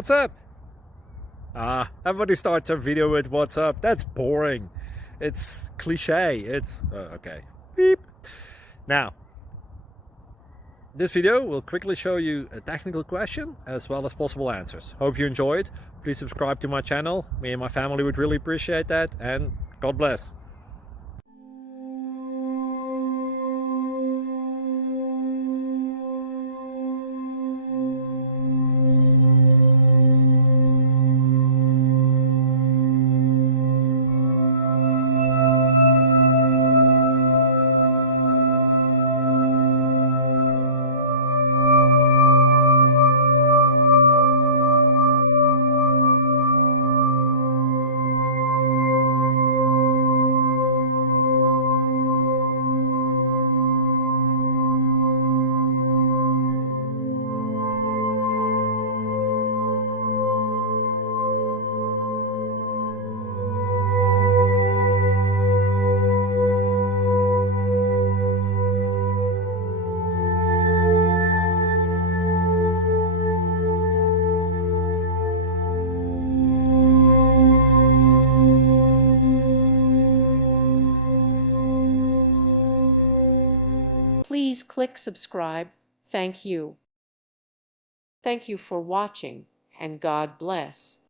What's up? Everybody starts a video with what's up. That's boring. It's cliche. It's okay. Beep. Now, this video will quickly show you a technical question as well as possible answers. Hope you enjoyed. Please subscribe to my channel. Me and my family would really appreciate that, and God bless. Please click subscribe. Thank you. Thank you for watching, and God bless.